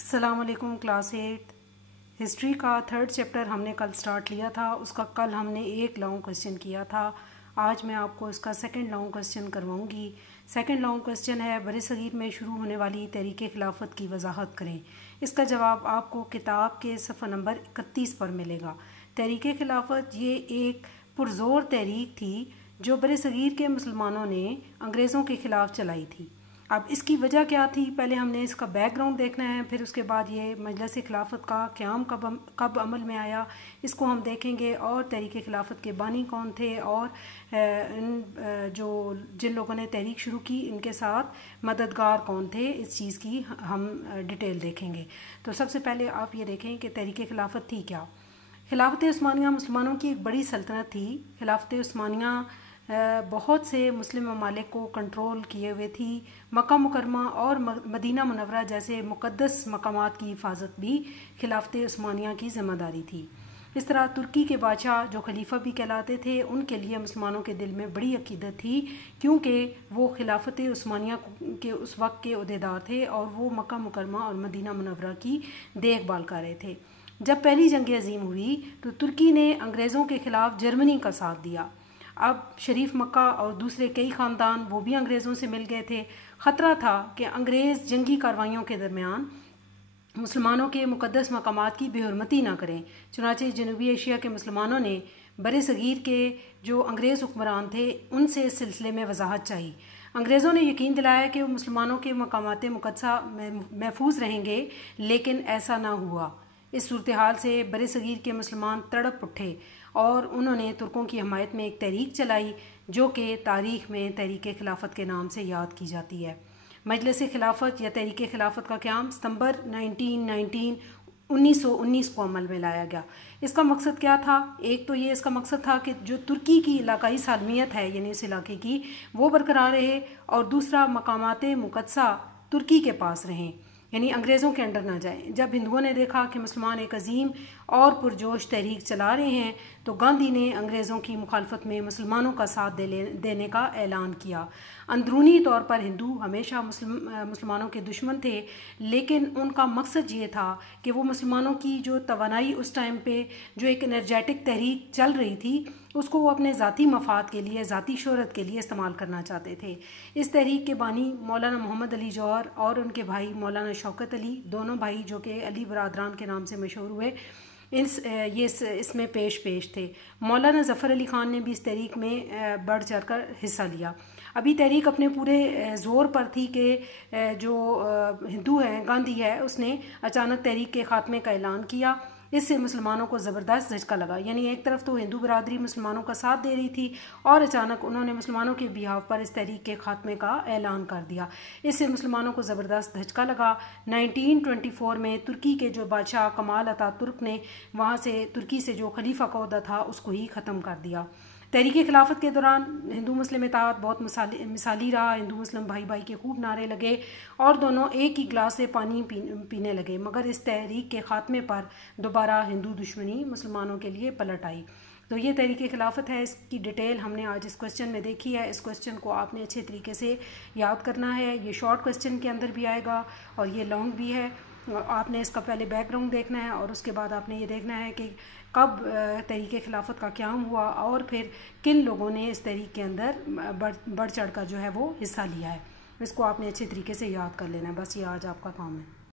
السلام علیکم class 8 history کا تھرڈ چیپٹر ہم نے کل سٹارٹ لیا تھا. اس کا کل ہم نے ایک لانگ کوسچن کیا تھا. آج میں آپ کو اس کا سیکنڈ لانگ کوسچن کرواؤں گی. سیکنڈ لانگ کوسچن ہے بر صغیر میں شروع ہونے والی تحریک خلافت کی وضاحت کریں. اس کا جواب آپ کو کتاب کے صفحہ نمبر 31 پر ملے گا. تحریک خلافت یہ ایک پرزور تحریک تھی جو بر صغیر کے مسلمانوں نے انگریزوں کے خلاف چلائی تھی. اب اس کی وجہ کیا تھی؟ پہلے ہم نے اس کا بیک گراؤنڈ دیکھنا ہے، پھر اس کے بعد یہ مجلس خلافت کا قیام کب عمل میں آیا اس کو ہم دیکھیں گے، اور تحریک خلافت کے بانی کون تھے، اور جن لوگوں نے تحریک شروع کی ان کے ساتھ مددگار کون تھے. اس چیز کی ہم ڈیٹیل دیکھیں گے. تو سب سے پہلے آپ یہ دیکھیں کہ تحریک خلافت تھی کیا. خلافت عثمانیہ مسلمانوں کی ایک بڑی سلطنت تھی. خلافت عثمانیہ بہت سے مسلم ممالک کو کنٹرول کیے ہوئے تھی. مکہ مکرمہ اور مدینہ منورہ جیسے مقدس مقامات کی حفاظت بھی خلافت عثمانیہ کی ذمہ داری تھی. اس طرح ترکی کے بادشاہ جو خلیفہ بھی کہلاتے تھے، ان کے لیے مسلمانوں کے دل میں بڑی عقیدت تھی، کیونکہ وہ خلافت عثمانیہ کے اس وقت کے عہدیدار تھے اور وہ مکہ مکرمہ اور مدینہ منورہ کی دیکھ بھال کر رہے تھے. جب پہلی جنگ عظیم ہوئی تو ترکی نے انگریزوں کے خلاف جرمنی کا ساتھ دیا. اب شریف مکہ اور دوسرے کئی خاندان وہ بھی انگریزوں سے مل گئے تھے. خطرہ تھا کہ انگریز جنگی کارروائیوں کے درمیان مسلمانوں کے مقدس مقامات کی بے حرمتی نہ کریں. چنانچہ جنوبی ایشیا کے مسلمانوں نے بر صغیر کے جو انگریز حکمران تھے ان سے اس سلسلے میں وضاحت چاہی. انگریزوں نے یقین دلایا کہ مسلمانوں کے مقامات مقدسہ محفوظ رہیں گے، لیکن ایسا نہ ہوا. اس صورتحال سے بر صغیر کے مسلمان تڑپ اٹھے اور انہوں نے ترکوں کی حمایت میں ایک تحریک چلائی جو کہ تاریخ میں تحریک خلافت کے نام سے یاد کی جاتی ہے. مجلس خلافت یا تحریک خلافت کا قیام ستمبر 1919 کو عمل میں لایا گیا. اس کا مقصد کیا تھا؟ ایک تو یہ اس کا مقصد تھا کہ جو ترکی کی علاقائی سالمیت ہے یعنی اس علاقے کی وہ برقرار رہے، اور دوسرا مقامات مقدسہ ترکی کے پاس رہیں، یعنی انگریزوں کے انڈر نہ جائیں. جب ہندوؤں نے دیکھا کہ مسلمان ایک عظیم اور پرجوش تحریک چلا رہے ہیں تو گاندھی نے انگریزوں کی مخالفت میں مسلمانوں کا ساتھ دینے کا اعلان کیا. اندرونی طور پر ہندو ہمیشہ مسلمانوں کے دشمن تھے، لیکن ان کا مقصد یہ تھا کہ وہ مسلمانوں کی جو توانائی اس ٹائم پہ جو ایک انرجیٹک تحریک چل رہی تھی اس کو وہ اپنے ذاتی مفاد کے لیے، ذاتی شہرت کے لیے استعمال کرنا چاہتے تھے. اس تحریک کے بانی مولانا محمد علی جوہر اور ان کے بھائی مولانا شوکت علی، دونوں بھائی جو کہ علی برادران کے نام سے مشہور ہوئے، اس میں پیش تھے. مولانا ظفر علی خان نے بھی اس تحریک میں بڑھ چڑھ کر حصہ لیا. ابھی تحریک اپنے پورے زور پر تھی کہ جو ہندو ہیں، گاندھی ہے، اس نے اچانک تحریک کے خاتمے کا اعلان کیا. اس سے مسلمانوں کو زبردست دھچکا لگا. یعنی ایک طرف تو ہندو برادری مسلمانوں کا ساتھ دے رہی تھی اور اچانک انہوں نے مسلمانوں کے بیہاف پر اس تحریک کے خاتمے کا اعلان کر دیا. اس سے مسلمانوں کو زبردست دھچکا لگا. 1924 میں ترکی کے جو بادشاہ کمال اتا ترک نے وہاں سے ترکی سے جو خلیفہ کا عہدہ تھا اس کو ہی ختم کر دیا. تحریک خلافت کے دوران ہندو مسلم اتحاد بہت مثالی رہا. ہندو مسلم بھائی بھائی کے خوب نعرے لگے اور دونوں ایک ہی گلاس سے پانی پینے لگے. مگر اس تحریک کے خاتمے پر دوبارہ ہندو دشمنی مسلمانوں کے لیے پلٹ آئی. تو یہ تحریک خلافت ہے. اس کی ڈیٹیل ہم نے آج اس کوسچن میں دیکھی ہے. اس کوسچن کو آپ نے اچھے طریقے سے یاد کرنا ہے. یہ شارٹ کوسچن کے اندر بھی آئے گا اور یہ لانگ بھی ہے. آپ نے اس کا پہلے بیک گراؤنڈ دیکھنا ہے اور اس کے بعد آپ نے یہ دیکھنا ہے کہ کب تحریک خلافت کا قیام ہوا اور پھر کن لوگوں نے اس تحریک کے اندر بڑھ چڑھ کر جو ہے وہ حصہ لیا ہے. اس کو آپ نے اچھے طریقے سے یاد کر لینا ہے. بس یہ آج آپ کا کام ہے.